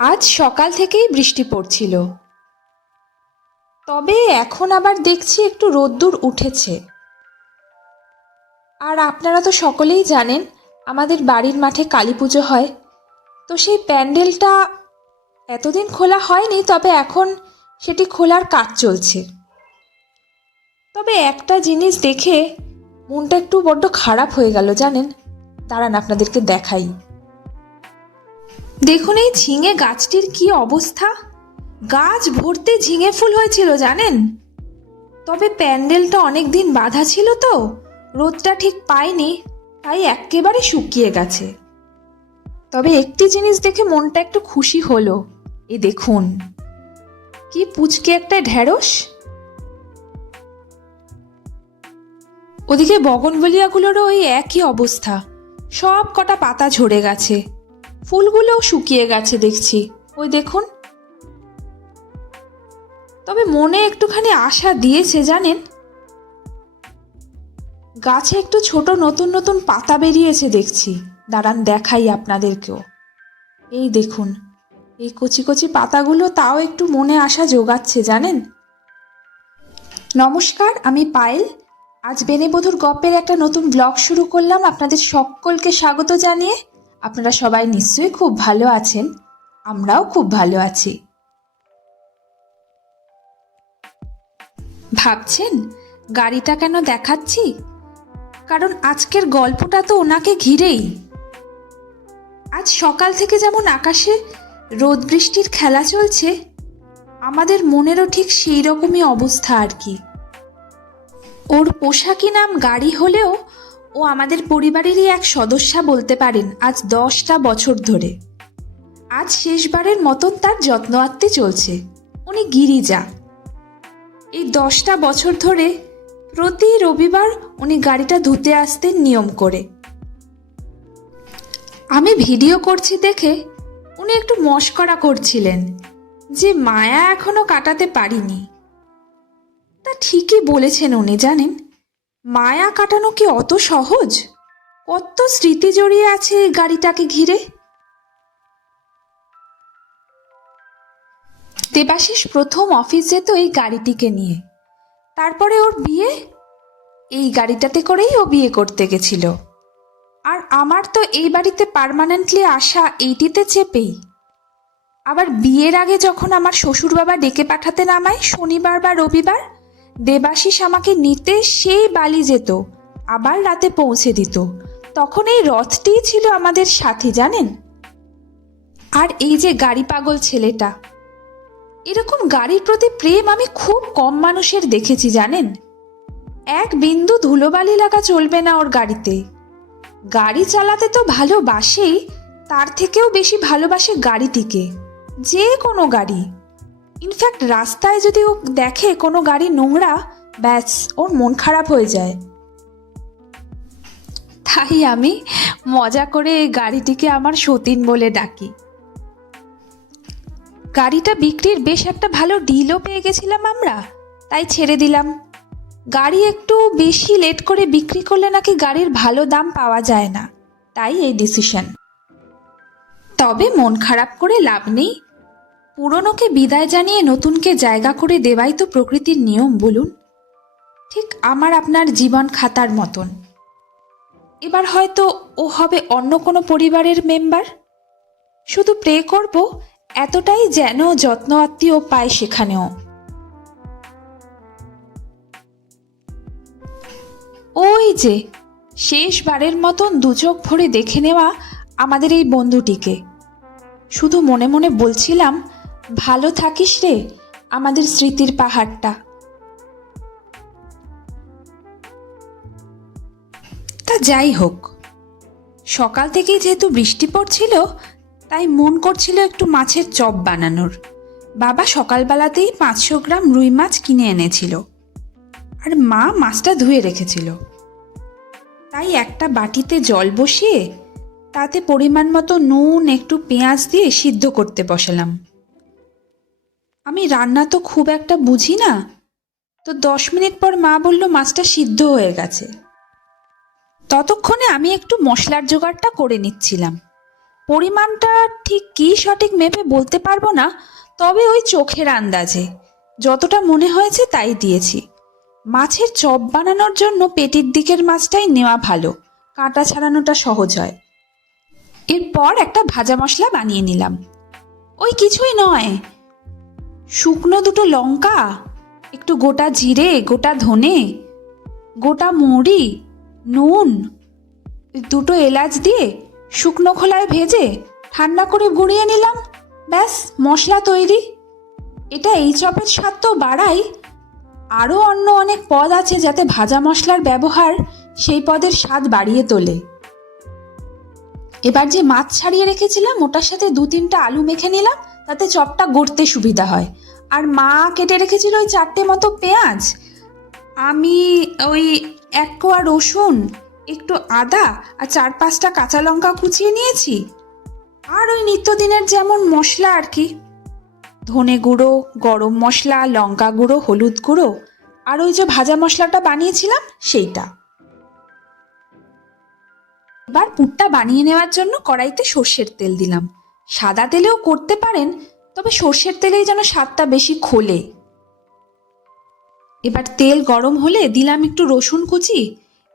আজ সকাল থেকেই বৃষ্টি পড়ছিল। তবে এখন আবার দেখছি একটু রোদ্দুর উঠেছে। আর আপনারা তো সকলেই জানেন, আমাদের বাড়ির মাঠে কালী পুজো হয়। তো সেই প্যান্ডেলটা এতদিন খোলা হয়নি, তবে এখন সেটি খোলার কাজ চলছে। তবে একটা জিনিস দেখে মনটা একটু বড্ড খারাপ হয়ে গেল, জানেন? দাঁড়ান, আপনাদেরকে দেখাই। দেখুন এই ঝিঙে গাছটির কি অবস্থা। গাছ ভর্তি ঝিঙে ফুল হয়েছিল, জানেন? তবে প্যান্ডেলটা অনেক দিন বাঁধা ছিল তো, রোদটা ঠিক পায়নি তাই একেবারে শুকিয়ে গেছে। তবে একটি জিনিস দেখে মনটা একটু খুশি হলো, এ দেখুন। কি পুচকে একটা ঢেঁড়স ওদিকে বগনবলিয়াগুলোরও ওই একই অবস্থা সব কটা পাতা ঝরে গেছে। ফুলগুলোও শুকিয়ে গেছে দেখছি। ওই দেখুন। তবে মনে একটুখানি আশা দিয়েছে, জানেন? গাছে একটু ছোট নতুন নতুন পাতা বেরিয়েছে দেখছি। দাঁড়ান দেখাই আপনাদেরকেও। এই দেখুন, এই কচি কচি পাতাগুলো তাও একটু মনে আশা যোগাচ্ছে, জানেন? নমস্কার, আমি পায়েল। আজ বেনেবধুর গপ্পের একটা নতুন ব্লগ শুরু করলাম। আপনাদের সকলকে স্বাগত জানিয়ে আপনারা সবাই নিশ্চয়ই খুব ভালো আছেন। আমরাও খুব ভালো আছি। ভাবছেন, গাড়িটা কেন দেখাচ্ছি? কারণ আজকের গল্পটা তো ওনাকে ঘিরেই। আজ সকাল থেকে যেমন আকাশে রোদ বৃষ্টির খেলা চলছে, আমাদের মনেরও ঠিক সেই রকমই অবস্থা আর কি। ওর পোশাকি নাম গাড়ি হলেও ও আমাদের পরিবারেরই এক সদস্যা বলতে পারেন আজ দশটা বছর ধরে। আজ শেষবারের মতন তার যত্ন আত্মে চলছে। উনি গিরিজা। এই দশটা বছর ধরে প্রতি রবিবার উনি গাড়িটা ধুতে আসতেন নিয়ম করে। আমি ভিডিও করছি দেখে উনি একটু মস্করা করছিলেন যে মায়া এখনও কাটাতে পারিনি। তা ঠিকই বলেছেন উনি, জানেন? মায়া কাটানো কি অত সহজ? কত স্মৃতি জড়িয়ে আছে এই গাড়িটাকে ঘিরে? দেবাশিস প্রথম অফিস যেত এই গাড়িটিকে নিয়ে। তারপরে ওর বিয়ে? এই গাড়িটাতে করেই ও বিয়ে করতে গেছিল। আর আমার তো এই বাড়িতে পার্মানেন্টলি আসা এইটিতে চেপেই। আবার বিয়ের আগে যখন আমার শ্বশুর বাবা ডেকে পাঠাতে নামায় শনিবার বা রবিবার দেবাশিস আমাকে নিতে সেই বালি যেত, আবার রাতে পৌঁছে দিত। তখন এই রথটিই ছিল আমাদের সাথী, জানেন? আর এই যে গাড়ি পাগল ছেলেটা, এরকম গাড়ির প্রতি প্রেম আমি খুব কম মানুষের দেখেছি, জানেন? এক বিন্দু ধুলোবালি লাগা চলবে না ওর গাড়িতে। গাড়ি চালাতে তো ভালোবাসেই, তার থেকেও বেশি ভালোবাসে গাড়িটিকে, যে কোনো গাড়ি। ইনফ্যাক্ট রাস্তায় যদি ও দেখে কোনো গাড়ি নোংরা, ব্যাস, ওর মন খারাপ হয়ে যায়। তাই আমি মজা করে এই গাড়িটিকে আমার সতীন বলে ডাকি। গাড়িটা বিক্রির বেশ একটা ভালো ডিলও পেয়ে গেছিলাম আমরা, তাই ছেড়ে দিলাম। গাড়ি একটু বেশি লেট করে বিক্রি করলে নাকি গাড়ির ভালো দাম পাওয়া যায় না, তাই এই ডিসিশন তবে মন খারাপ করে লাভ নেই পুরনোকে বিদায় জানিয়ে নতুনকে জায়গা করে দেওয়াই তো প্রকৃতির নিয়ম, বলুন। ঠিক আমার আপনার জীবন খাতার মতন। এবার হয়তো ও হবে অন্য কোনো পরিবারের মেম্বার? শুধু প্রে করব, এতটাই যেন যত্ন আত্মীয় পায় সেখানেও। ওই যে, শেষবারের মতন দুচোখ ভরে দেখে নেওয়া আমাদের এই বন্ধুটিকে। শুধু মনে মনে বলছিলাম ভালো থাকিস রে, আমাদের স্মৃতির পাহাড়টা। তা যাই হোক, সকাল থেকেই যেহেতু বৃষ্টি পড়ছিল, তাই মন করছিল একটু মাছের চপ বানানোর। বাবা সকালবেলাতেই পাঁচশো গ্রাম রুই মাছ কিনে এনেছিল, আর মা মাছটা ধুয়ে রেখেছিল। তাই একটা বাটিতে জল বসিয়ে তাতে পরিমাণ মতো নুন, একটু পেঁয়াজ দিয়ে সিদ্ধ করতে বসালাম। আমি রান্না তো খুব একটা বুঝি না। তো দশ মিনিট পর মা বলল, মাছটা সিদ্ধ হয়ে গেছে। ততক্ষণে আমি একটু মশলার জোগাড়টা করে নিচ্ছিলাম। পরিমাণটা ঠিক কী সঠিক মেপে বলতে পারব না, তবে ওই চোখের আন্দাজে। যতটা মনে হয়েছে তাই দিয়েছি। মাছের চপ বানানোর জন্য পেটির দিকের মাছটাই নেওয়া ভালো, কাঁটা ছাড়ানোটা সহজ হয়। এরপর একটা ভাজা মশলা বানিয়ে নিলাম। ওই কিছুই নয় শুকনো দুটো লঙ্কা, একটু গোটা জিরে, গোটা ধনে, গোটা মৌরি, নুন, দুটো এলাচ দিয়ে শুকনো খোলায় ভেজে ঠান্ডা করে গুঁড়িয়ে নিলাম। ব্যাস, মশলা তৈরি। এটা এই চপের স্বাদ তো বাড়াই। আরও অন্য অনেক পদ আছে যাতে ভাজা মশলার ব্যবহার সেই পদের স্বাদ বাড়িয়ে তোলে। এবার যে মাছ ছাড়িয়ে রেখেছিলাম, ওটার সাথে দু তিনটা আলু মেখে নিলাম, তাতে চপটা গড়তে সুবিধা হয়। আর মা কেটে রেখেছিল ওই চারটে মতো পেঁয়াজ। আমি ওই এক কোয়া রসুন, একটু আদা আর চার পাঁচটা কাঁচা লঙ্কা কুচিয়ে নিয়েছি। আর ওই নিত্যদিনের যেমন মশলা আর কি। ধনে গুঁড়ো, গরম মশলা, লঙ্কা গুঁড়ো, হলুদ গুঁড়ো, আর ওই যে ভাজা মশলাটা বানিয়েছিলাম, সেইটা। এবার পুরটা বানিয়ে নেওয়ার জন্য কড়াইতে সর্ষের তেল দিলাম। সাদা তেলেও করতে পারেন, তবে সর্ষের তেলেই যেন স্বাদটা বেশি খোলে। এবার তেল গরম হলে দিলাম একটু রসুন কুচি,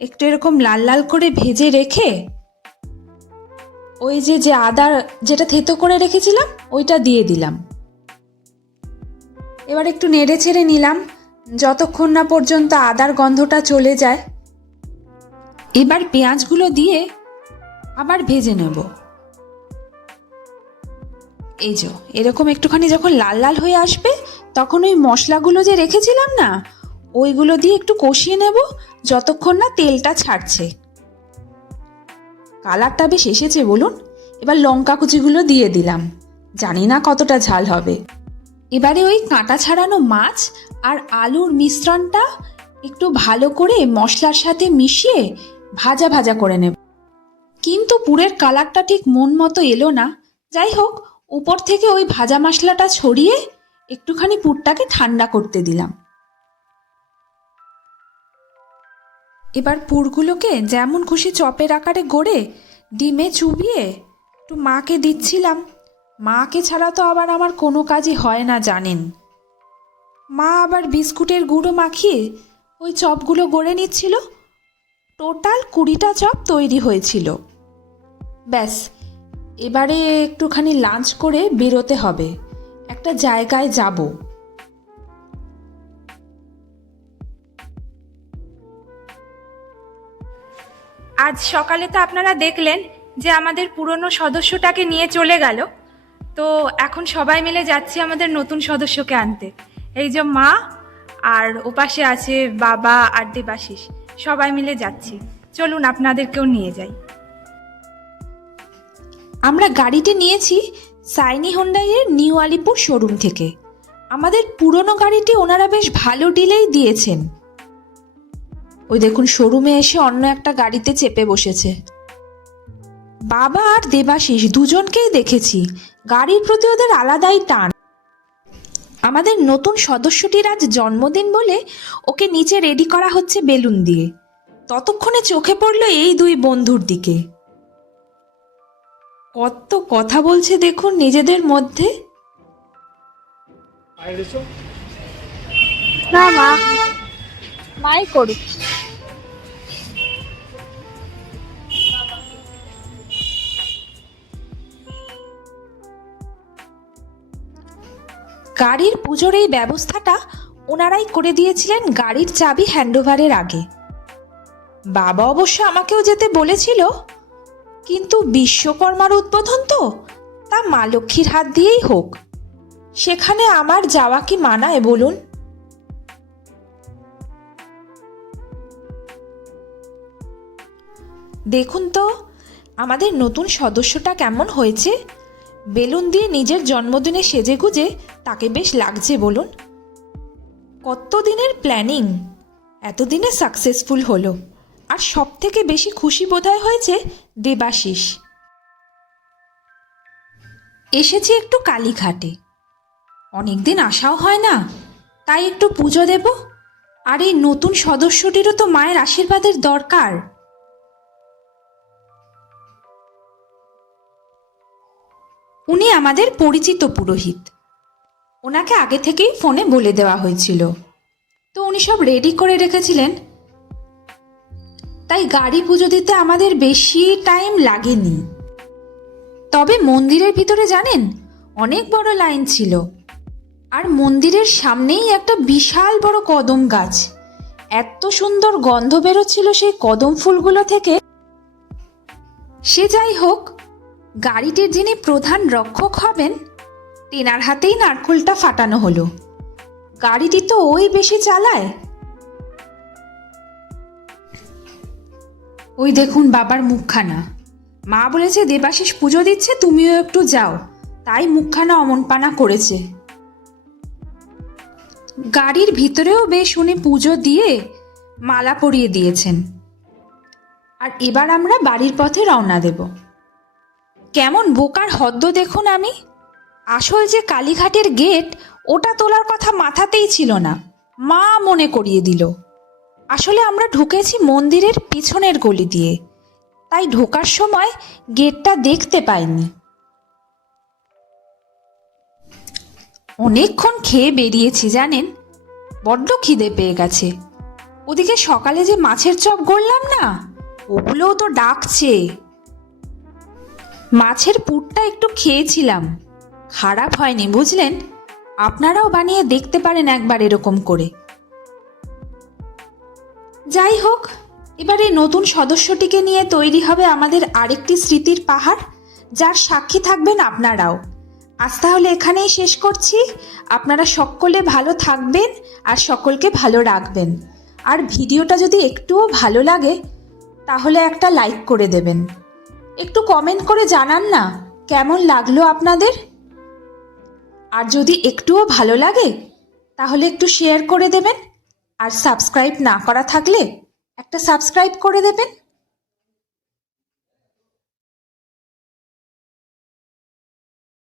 একটু এরকম লাল লাল করে ভেজে রেখে ওই যে যে আদা যেটা থেতো করে রেখেছিলাম, ওইটা দিয়ে দিলাম। এবার একটু নেড়ে ছেড়ে নিলাম, যতক্ষণ না পর্যন্ত আদার গন্ধটা চলে যায়। এবার পেঁয়াজগুলো দিয়ে আবার ভেজে নেব। এই যে, এরকম একটুখানি যখন লাল লাল হয়ে আসবে, তখন ওই মশলাগুলো যে রেখেছিলাম না, ওইগুলো দিয়ে একটু কষিয়ে নেব, যতক্ষণ না তেলটা ছাড়ছে। কালারটা বেশ এসেছে বলুন। এবার লঙ্কা কুচিগুলো দিয়ে দিলাম। জানি না কতটা ঝাল হবে। এবারে ওই কাঁটা ছাড়ানো মাছ আর আলুর মিশ্রণটা একটু ভালো করে মশলার সাথে মিশিয়ে ভাজা ভাজা করে নেব। কিন্তু পুরের কালারটা ঠিক মন মতো এলো না। যাই হোক, উপর থেকে ওই ভাজা মশলাটা ছড়িয়ে একটুখানি পুরটাকে ঠান্ডা করতে দিলাম। এবার পুরগুলোকে যেমন খুশি চপের আকারে গড়ে ডিমে চুবিয়ে একটু মাকে দিচ্ছিলাম। মাকে ছাড়া তো আবার আমার কোনো কাজই হয় না জানেন। মা আবার বিস্কুটের গুঁড়ো মাখিয়ে ওই চপগুলো গড়ে নিচ্ছিল। টোটাল কুড়িটা চপ তৈরি হয়েছিল। ব্যাস, এবারে একটুখানি লাঞ্চ করে বেরোতে হবে। একটা জায়গায় যাব। আজ সকালে তো আপনারা দেখলেন যে আমাদের পুরনো সদস্যটাকে নিয়ে চলে গেল। তো এখন সবাই মিলে যাচ্ছি আমাদের নতুন সদস্যকে আনতে। এই যে মা, আর ওপাশে আছে বাবা আর দেবাশিস সবাই মিলে যাচ্ছি। চলুন, আপনাদেরকেও নিয়ে যাই। আমরা গাড়িটি নিয়েছি সাইনি হোন্ডাইয়ের নিউ আলিপুর শোরুম থেকে। আমাদের পুরনো গাড়িটি ওনারা বেশ ভালো ডিলেই দিয়েছেন। ওই দেখুন, শোরুমে এসে অন্য একটা গাড়িতে চেপে বসেছে। বাবা আর দেবাশিস দুজনকেই দেখেছি। গাড়ির প্রতি ওদের আলাদাই টান। আমাদের নতুন সদস্যটির আজ জন্মদিন বলে ওকে নিচে রেডি করা হচ্ছে বেলুন দিয়ে। ততক্ষণে চোখে পড়ল এই দুই বন্ধুর দিকে। কত কথা বলছে দেখুন নিজেদের মধ্যে। না মা। মাই করুক। গাড়ির পুজোর এই ব্যবস্থাটা ওনারাই করে দিয়েছিলেন গাড়ির চাবি হ্যান্ডওভারের আগে। বাবা অবশ্য আমাকেও যেতে বলেছিল। কিন্তু বিশ্বকর্মার উদ্বোধন তো? তা মা লক্ষ্মীর হাত দিয়েই হোক। সেখানে আমার যাওয়া কি মানায় বলুন? দেখুন তো, আমাদের নতুন সদস্যটা কেমন হয়েছে? বেলুন দিয়ে নিজের জন্মদিনে সেজে গুজে তাকে বেশ লাগছে বলুন। কত দিনের প্ল্যানিং? এতদিনে সাকসেসফুল হলো। আর সব থেকে বেশি খুশি বোধহয় হয়েছে দেবাশিস। এসেছি একটু কালীঘাটে। অনেকদিন আসাও হয় না, তাই একটু পুজো দেব। আর এই নতুন সদস্যটিরও তো মায়ের আশীর্বাদের দরকার। উনি আমাদের পরিচিত পুরোহিত। ওনাকে আগে থেকেই ফোনে বলে দেওয়া হয়েছিল। তো উনি সব রেডি করে রেখেছিলেন। তাই গাড়ি পুজো দিতে আমাদের বেশি টাইম লাগেনি। তবে মন্দিরের ভিতরে জানেন, অনেক বড় লাইন ছিল। আর মন্দিরের সামনেই একটা বিশাল বড় কদম গাছ। এত সুন্দর গন্ধ বেরোচ্ছিল সেই কদম ফুলগুলো থেকে। সে যাই হোক, গাড়িটির যিনি প্রধান রক্ষক হবেন, তেনার হাতেই নারকোলটা ফাটানো হলো। গাড়িটি তো ওই বেশি চালায় ওই দেখুন বাবার মুখখানা। মা বলেছে, দেবাশিস পুজো দিচ্ছে, তুমিও একটু যাও। তাই মুখখানা অমনপানা করেছে। গাড়ির ভিতরেও বেশ উনি পুজো দিয়ে মালা পরিয়ে দিয়েছেন। আর এবার আমরা বাড়ির পথে রওনা দেব। কেমন বোকার হদ্দ দেখুন আমি। আসল যে কালীঘাটের গেট, ওটা তোলার কথা মাথাতেই ছিল না। মা মনে করিয়ে দিল। আসলে আমরা ঢুকেছি মন্দিরের পিছনের গলি দিয়ে। তাই ঢোকার সময় গেটটা দেখতে পাইনি। অনেকক্ষণ খেয়ে বেরিয়েছি, জানেন? বড্ড খিদে পেয়ে গেছে। ওদিকে সকালে যে মাছের চপ গড়লাম না, ওগুলোও তো ডাকছে। মাছের পুরটা একটু খেয়েছিলাম। খারাপ হয়নি, বুঝলেন? আপনারাও বানিয়ে দেখতে পারেন একবার এরকম করে। যাই হোক, এবার নতুন সদস্যটিকে নিয়ে তৈরি হবে আমাদের আরেকটি স্মৃতির পাহাড়, যার সাক্ষী থাকবেন আপনারাও। আজ তাহলে এখানেই শেষ করছি। আপনারা সকলে ভালো থাকবেন আর সকলকে ভালো রাখবেন। আর ভিডিওটা যদি একটুও ভালো লাগে, তাহলে একটা লাইক করে দেবেন। একটু কমেন্ট করে জানান না, কেমন লাগল আপনাদের? আর যদি একটুও ভালো লাগে, তাহলে একটু শেয়ার করে দেবেন। আর সাবস্ক্রাইব না করা থাকলে একটা সাবস্ক্রাইব করে দেবেন।